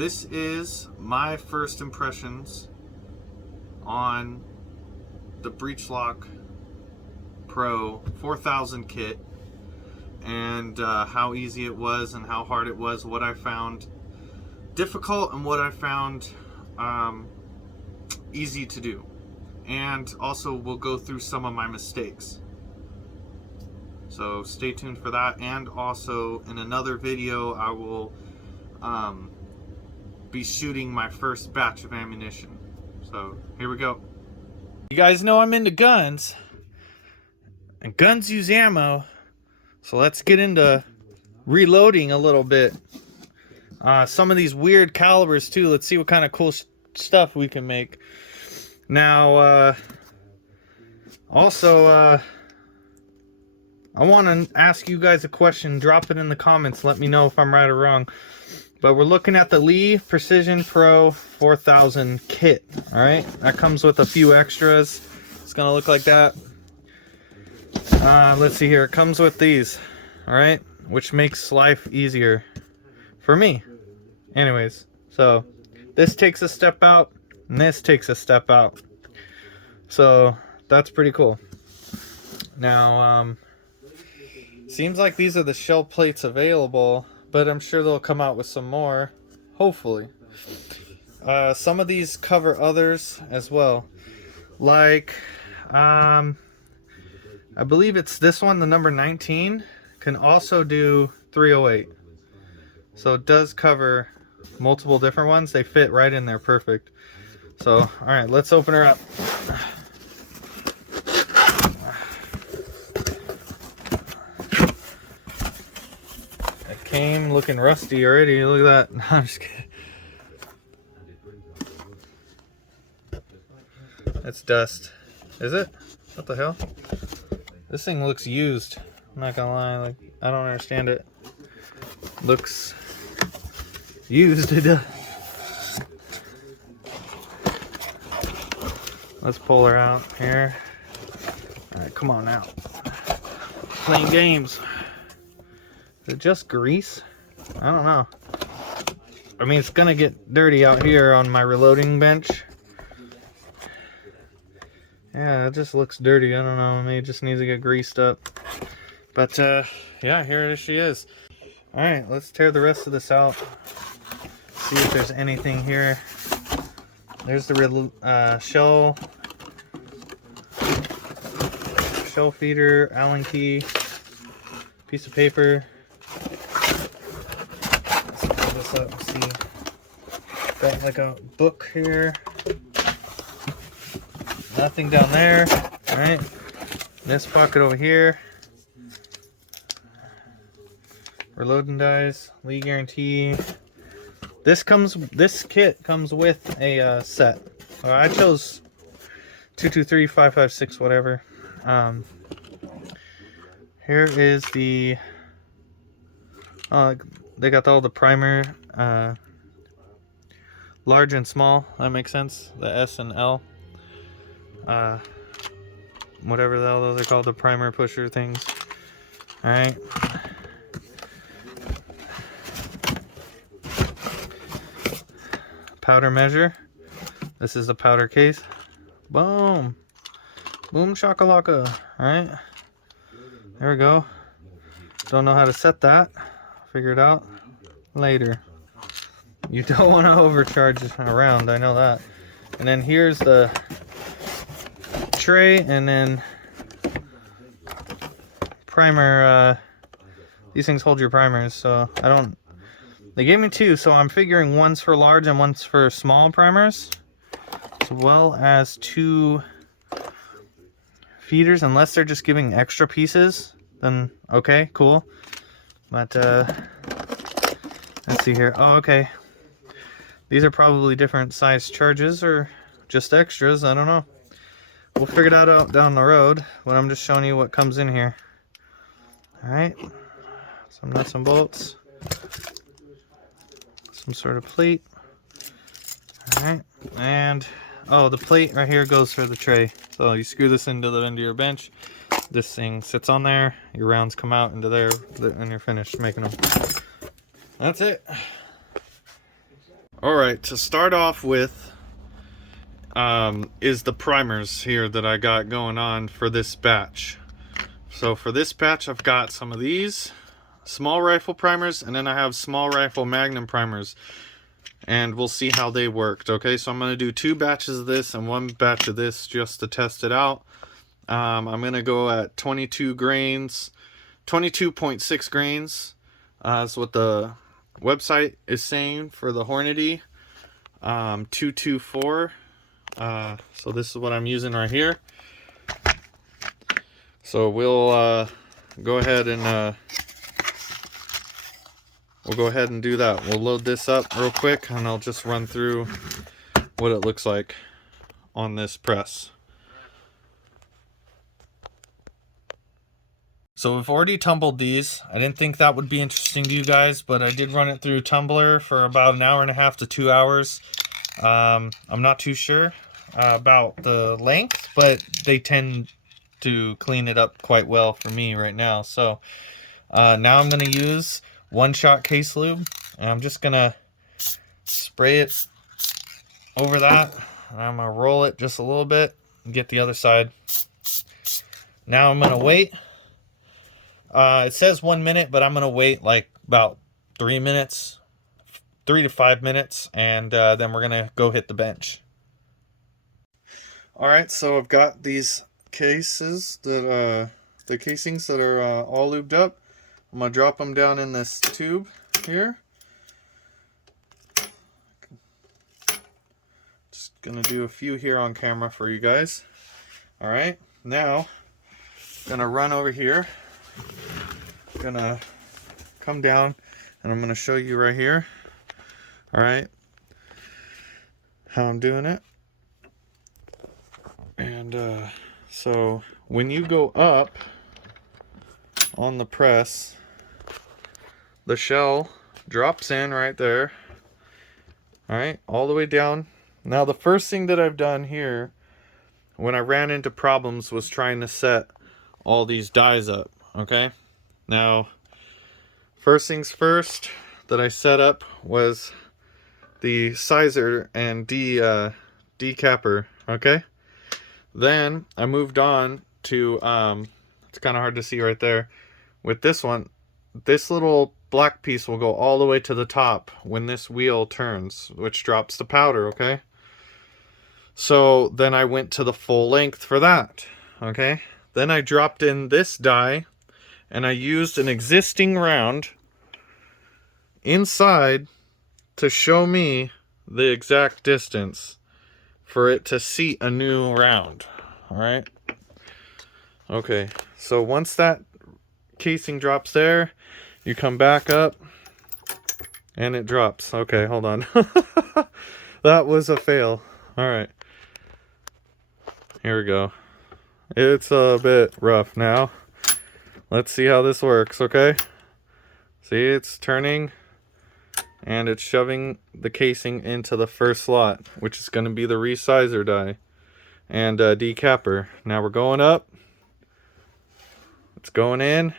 this is my first impressions on the Breechlock Pro 4000 kit, and how easy it was and how hard it was, what I found difficult and what I found easy to do. And also we'll go through some of my mistakes. So stay tuned for that. And also in another video I will be shooting my first batch of ammunition. So here we go. You guys know I'm into guns, and guns use ammo, so let's get into reloading a little bit. Some of these weird calibers too. Let's see what kind of cool stuff we can make. Now also I want to ask you guys a question. Drop it in the comments, let me know if I'm right or wrong. But we're looking at the Lee Precision Pro 4000 kit. Alright, that comes with a few extras. It's gonna look like that. Let's see here, it comes with these, alright, which makes life easier for me. Anyways, so this takes a step out and this takes a step out, so that's pretty cool. Now seems like these are the shell plates available, but I'm sure they'll come out with some more, hopefully. Some of these cover others as well, like I believe it's this one, the number 19, can also do 308. So it does cover multiple different ones. They fit right in there perfect. So, alright, let's open her up. It came looking rusty already. Look at that. No, I'm just kidding. It's dust. Is it? What the hell? This thing looks used. I'm not gonna lie, like, I don't understand it. Looks used. Let's pull her out here. Alright, come on now. Playing games. Is it just grease? I don't know. I mean, it's gonna get dirty out here on my reloading bench. Yeah, it just looks dirty. I don't know. Maybe it just needs to get greased up. But, yeah, here she is. Alright, let's tear the rest of this out. See if there's anything here. There's the shell feeder, Allen key, piece of paper. Let's pull this up and see. Got like a book here. Nothing down there. Alright. This pocket over here. Reloading dies. Lee guarantee. This kit comes with a set. I chose 223, 556, whatever. Here is the. They got all the primer, large and small. That makes sense. The S and L. Whatever the hell those are called, the primer pusher things. Alright. Powder measure. This is the powder case. Boom. Boom shakalaka. Alright. There we go. Don't know how to set that. Figure it out later. You don't want to overcharge around, I know that. And then here's the tray, and then primer. These things hold your primers, so I don't. They gave me two, so I'm figuring one's for large and one's for small primers, as well as two feeders, unless they're just giving extra pieces, then okay, cool. But let's see here. Oh, okay. These are probably different size charges or just extras, I don't know. We'll figure that out down the road, but I'm just showing you what comes in here. Alright, some nuts and bolts, some sort of plate. Alright, and oh, the plate right here goes for the tray. So you screw this into the end of your bench. This thing sits on there, your rounds come out into there, and you're finished making them. That's it. Alright, to start off with is the primers here that I got going on for this batch. So for this batch I've got some of these small rifle primers, and then I have small rifle magnum primers, and we'll see how they worked. Okay, so I'm going to do 2 batches of this and 1 batch of this just to test it out. I'm going to go at 22 grains, 22.6 grains. That's what the website is saying for the Hornady 224. So this is what I'm using right here. So we'll go ahead and do that. We'll load this up real quick, and I'll just run through what it looks like on this press. So we've already tumbled these. I didn't think that would be interesting to you guys, but I did run it through Tumbler for about an hour and a half to 2 hours. I'm not too sure about the length, but they tend to clean it up quite well for me right now. So now I'm going to use one-shot case lube, and I'm just going to spray it over that. And I'm going to roll it just a little bit and get the other side. Now I'm going to wait. It says 1 minute, but I'm going to wait like about 3 minutes, 3 to 5 minutes, and then we're going to go hit the bench. Alright, so I've got these cases that, the casings that are all lubed up. I'm going to drop them down in this tube here. Just going to do a few here on camera for you guys. Alright, now going to run over here. I'm going to come down, and I'm going to show you right here. Alright, how I'm doing it. And so when you go up on the press, the shell drops in right there. Alright, all the way down. Now the first thing that I've done here when I ran into problems was trying to set all these dies up. Okay, now first things first that I set up was the sizer and decapper. Okay, then I moved on to it's kind of hard to see right there with this one. This little black piece will go all the way to the top when this wheel turns, which drops the powder. Okay, so then I went to the full length for that. Okay, then I dropped in this die, and I used an existing round inside to show me the exact distance for it to seat a new round. Alright, okay, so once that casing drops there, you come back up and it drops. Okay, hold on. That was a fail. Alright, here we go. It's a bit rough now. Let's see how this works. Okay, see, it's turning and it's shoving the casing into the first slot, which is going to be the resizer die and decapper. Now we're going up. It's going in.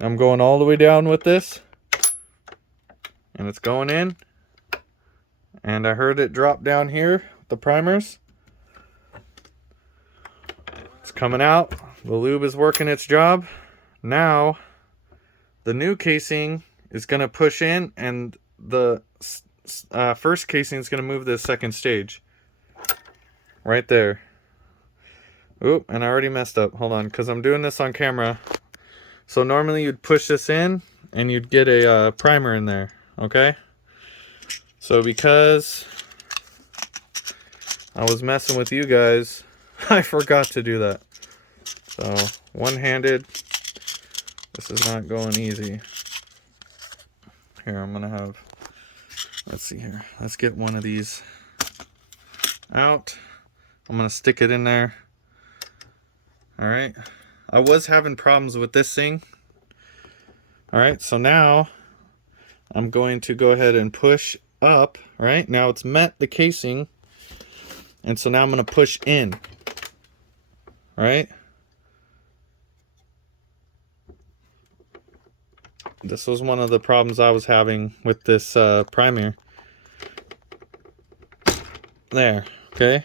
I'm going all the way down with this, and it's going in. And I heard it drop down here, the primers. It's coming out. The lube is working its job. Now the new casing is going to push in, and the first casing is going to move to the second stage. Right there. Oop, and I already messed up. Hold on, because I'm doing this on camera. So normally you'd push this in, and you'd get a primer in there. Okay? So because I was messing with you guys, I forgot to do that. So, one-handed. This is not going easy. Here, I'm going to have... Let's see here. Let's get one of these out. I'm going to stick it in there. Alright. I was having problems with this thing. Alright, so now I'm going to go ahead and push up. Right? Now it's met the casing. And so now I'm going to push in. Alright? This was one of the problems I was having with this primer. There, okay?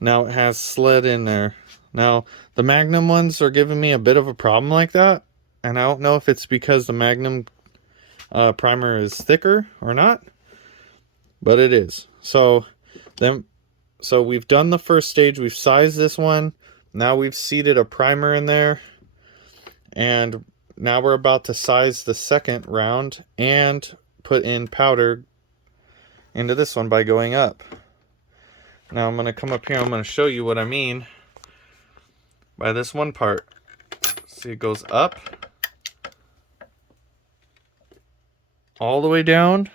Now it has slid in there. Now, the Magnum ones are giving me a bit of a problem like that. And I don't know if it's because the Magnum primer is thicker or not. But it is. So we've done the first stage. We've sized this one. Now we've seated a primer in there. And now we're about to size the second round and put in powder into this one by going up. Now I'm going to come up here. I'm going to show you what I mean by this one part. See, it goes up, all the way down.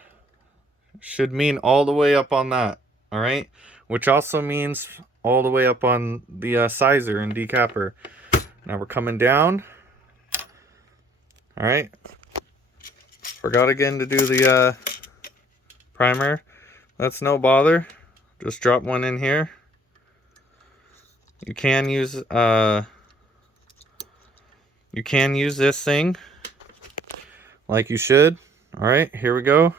Should mean all the way up on that. All right. Which also means all the way up on the sizer and decapper. Now we're coming down. All right. Forgot again to do the primer. That's no bother. Just drop one in here. You can use this thing like you should. All right, here we go.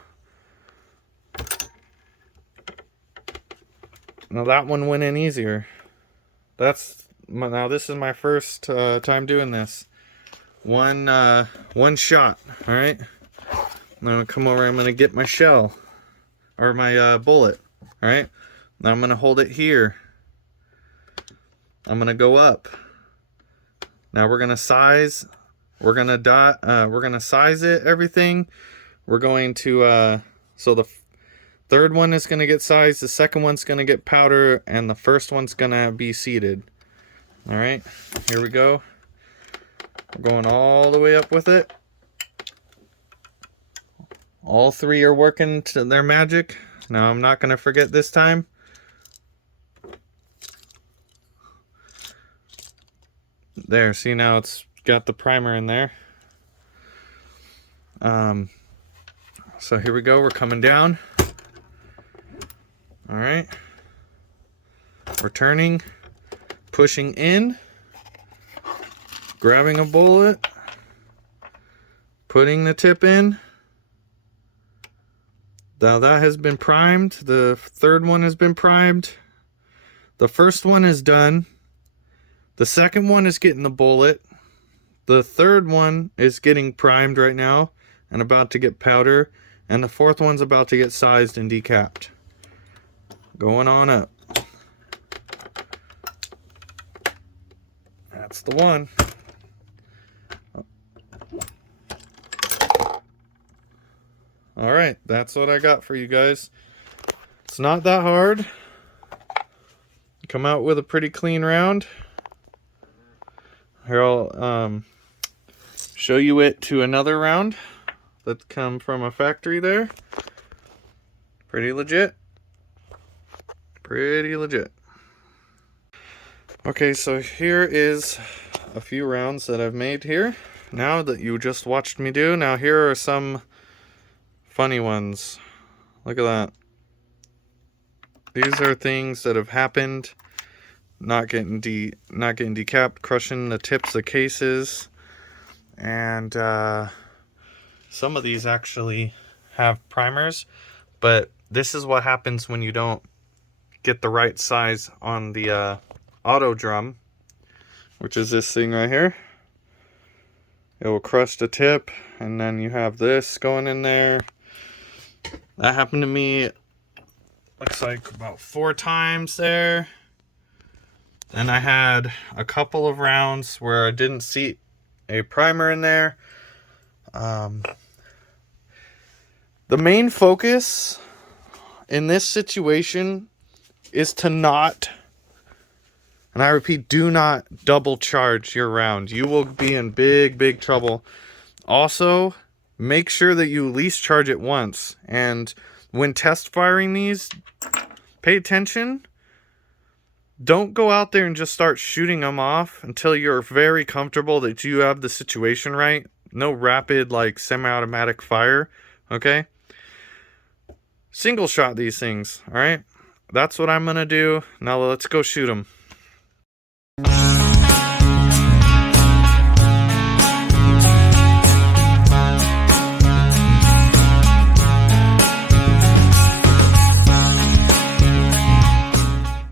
Now that one went in easier. Now this is my first time doing this. One shot. All right. I'm gonna come over. I'm gonna get my shell or my bullet. All right. Now I'm gonna hold it here. I'm gonna go up. Now we're gonna size. We're gonna size it. Everything. We're going to so the third one is gonna get sized. The second one's gonna get powder, and the first one's gonna be seeded. All right. Here we go. We're going all the way up with it. All three are working to their magic. Now I'm not gonna forget this time. There, see, now it's got the primer in there. So here we go, we're coming down. All right. We're turning, pushing in, grabbing a bullet, putting the tip in. Now that has been primed. The third one has been primed. The first one is done. The second one is getting the bullet. The third one is getting primed right now and about to get powder. And the fourth one's about to get sized and decapped. Going on up. That's the one. All right, that's what I got for you guys. It's not that hard. Come out with a pretty clean round. Here, I'll show you it to another round that come from a factory there. Pretty legit. Pretty legit. Okay, so here is a few rounds that I've made here. Now that you just watched me do, now here are some funny ones. Look at that. These are things that have happened. Not getting decapped, crushing the tips of cases. And some of these actually have primers, but this is what happens when you don't get the right size on the auto drum, which is this thing right here. It will crush the tip, and then you have this going in there. That happened to me, looks like about 4 times there. Then I had a couple of rounds where I didn't seat a primer in there. The main focus in this situation is to not, and I repeat, do not double charge your round. You will be in big trouble. Also, make sure that you at least charge it once. And when test firing these, pay attention. Don't go out there and just start shooting them off until you're very comfortable that you have the situation right. No rapid, like, semi-automatic fire, okay? Single shot these things, all right? That's what I'm going to do. Now let's go shoot them.